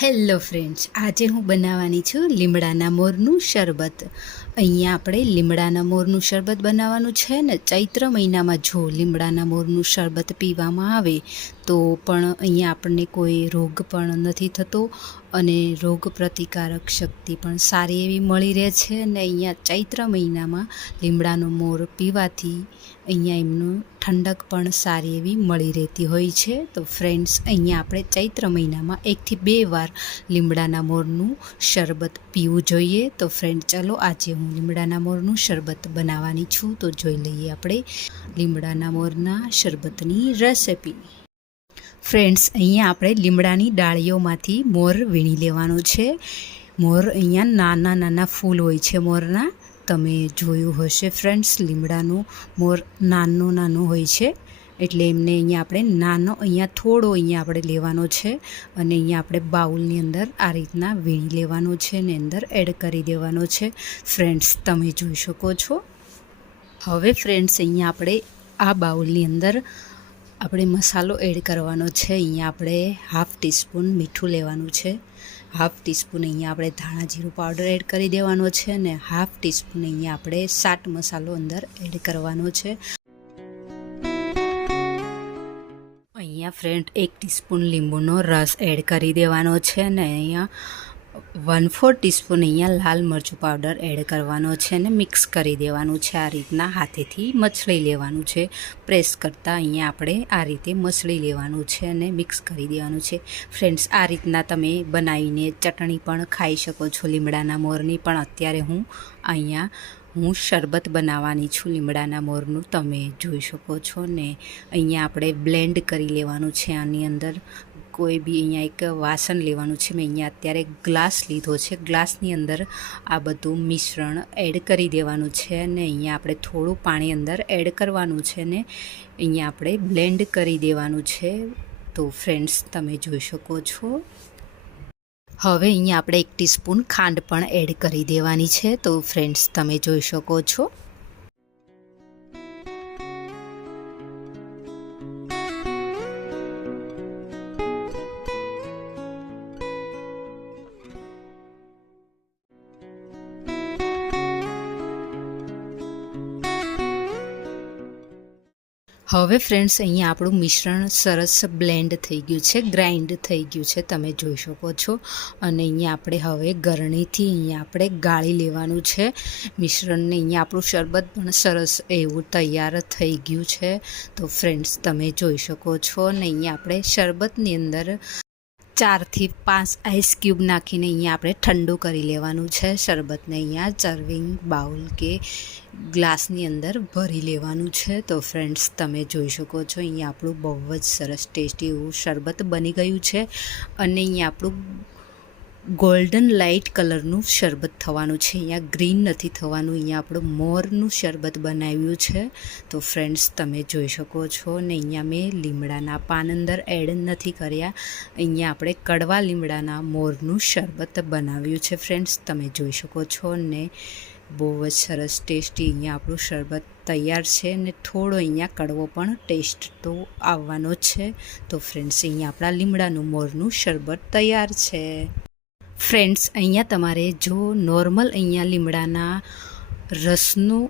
Hello friends, આજે હું બનાવવાની છું લીમડાના મોરનું શરબત. અહીંયા આપણે લીમડાના મોરનું શરબત બનાવવાનું છે ને ચૈત્ર મહિનામાં જો લીમડાના મોરનું શરબત પીવામાં આવે, તો પણ અહીંયા આપણને કોઈ રોગ પણ નથી થતો અને રોગ પ્રતિકારક શક્તિ પણ સારી એવી મળી રહે છે અને અહીંયા ચૈત્ર મહિનામાં લીમડાનો મોર પીવાથી અહીંયા એમનું ઠંડક પણ સારી એવી મળી રહેતી હોય છે. તો ફ્રેન્ડ્સ અહીંયા આપણે ચૈત્ર મહિનામાં એકથી બે વાર લીમડાના મોરનું શરબત પીવું જોઈએ. તો ફ્રેન્ડ ચાલો આજે હું લીમડાના મોરનું શરબત બનાવવાની છું. તો જોઈ લઈએ આપણે લીમડાના મોરના શરબતની રેસિપી ફ્રેન્ડ્સ અહીંયા આપણે લીમડાની ડાળીઓમાંથી મોર વીણી લેવાનો છે. મોર અહીંયા નાના નાના ફૂલ હોય છે મોરના. તમે જોયું હશે ફ્રેન્ડ્સ, લીમડાનું મોર નાનું નાનું હોય છે. એટલે એમને અહીંયા આપણે નાનો, અહીંયા થોડો અહીંયા આપણે લેવાનો છે અને અહીંયા આપણે બાઉલની અંદર આ રીતના વીણી લેવાનો છે ને અંદર એડ કરી દેવાનો છે. ફ્રેન્ડ્સ, તમે જોઈ શકો છો. હવે ફ્રેન્ડ્સ, અહીંયા આપણે આ બાઉલની અંદર આપણે મસાલો એડ કરવાનો છે. અહીંયા આપણે હાફ ટીસ્પૂન મીઠું લેવાનું છે. હાફ ટીસ્પૂન અહીંયા આપણે ધાણા જીરું પાવડર એડ કરી દેવાનો છે અને હાફ ટીસ્પૂન અહીંયા આપણે સાટ મસાલો અંદર એડ કરવાનો છે. અહીંયા ફ્રેન્ડ એક ટીસ્પૂન લીંબુનો રસ એડ કરી દેવાનો છે અને અહીંયા વન ફોર ટીસ્પૂન અહીંયા લાલ મરચું પાવડર એડ કરવાનો છે અને મિક્સ કરી દેવાનું છે. આ રીતના હાથેથી મછળી લેવાનું છે. પ્રેસ કરતાં અહીંયા આપણે આ રીતે મછળી લેવાનું છે અને મિક્સ કરી દેવાનું છે. ફ્રેન્ડ્સ, આ રીતના તમે બનાવીને ચટણી પણ ખાઈ શકો છો. લીમડાના મોરની પણ અત્યારે હું અહીંયા હું શરબત બનાવવાની છું. લીમડાના મોરનું તમે જોઈ શકો છો ને અહીંયા આપણે બ્લેન્ડ કરી લેવાનું છે. આની અંદર કોઈ બી અહીંયા એક વાસણ લેવાનું છે, મેં અહીંયા અત્યારે ગ્લાસ લીધો છે. ગ્લાસની અંદર આ બધું મિશ્રણ એડ કરી દેવાનું છે અને અહીંયા આપણે થોડું પાણી અંદર એડ કરવાનું છે ને અહીંયા આપણે બ્લેન્ડ કરી દેવાનું છે. તો ફ્રેન્ડ્સ, તમે જોઈ શકો છો. હવે અહીંયા આપણે એક ટીસ્પૂન ખાંડ પણ એડ કરી દેવાની છે. તો ફ્રેન્ડ્સ, તમે જોઈ શકો છો. હવે ફ્રેન્ડ્સ અહીંયા આપણું મિશ્રણ સરસ બ્લેન્ડ થઈ ગયું છે ગ્રાઇન્ડ થઈ ગયું છે, તમે જોઈ શકો છો. અને અહીંયા આપણે હવે ગરણીથી અહીંયા આપણે ગાળી લેવાનું છે. મિશ્રણને અહીંયા આપણું શરબત પણ સરસ એવું તૈયાર થઈ ગયું છે. તો ફ્રેન્ડ્સ તમે જોઈ શકો છો. અને અહીંયા આપણે શરબતની અંદર ચારથી પાંચ આઈસ ક્યુબ નાખીને અહીંયા આપણે ઠંડુ કરી લેવાનું છે. શરબતને અહીંયા ચર્વિંગ બાઉલ કે ગ્લાસની અંદર ભરી લેવાનું છે. તો ફ્રેન્ડ્સ તમે જોઈ શકો છો, અહીંયા આપણું બહુ જ સરસ ટેસ્ટી એવું શરબત બની ગયું છે. અને અહીંયા આપણું ગોલ્ડન લાઇટ કલરનું શરબત થવાનું છે. અહીંયા ગ્રીન નથી થવાનું. અહીંયા આપણું મોરનું શરબત બનાવ્યું છે. તો ફ્રેન્ડ્સ તમે જોઈ શકો છો ને અહીંયા મેં લીમડાના પાન અંદર એડ નથી કર્યા. અહીંયા આપણે કડવા લીમડાના મોરનું શરબત બનાવ્યું છે. ફ્રેન્ડ્સ તમે જોઈ શકો છો ને બહુ જ સરસ ટેસ્ટી અહીંયા આપણું શરબત તૈયાર છે ને થોડો અહીંયા કડવો પણ ટેસ્ટ તો આવવાનો છે. તો ફ્રેન્ડ્સ અહીંયા આપણા લીમડાનું મોરનું શરબત તૈયાર છે. ફ્રેન્ડ્સ અહીંયા તમારે જો નોર્મલ અહીંયા લીમડાના રસનું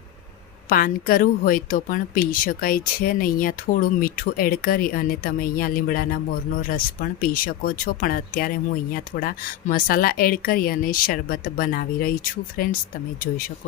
પાન કરવું હોય તો પણ પી શકાય છે અને અહીંયા થોડું મીઠું એડ કરી અને તમે અહીંયા લીમડાના મોરનો રસ પણ પી શકો છો. પણ અત્યારે હું અહીંયા થોડા મસાલા એડ કરી અને શરબત બનાવી રહી છું. ફ્રેન્ડ્સ તમે જોઈ શકો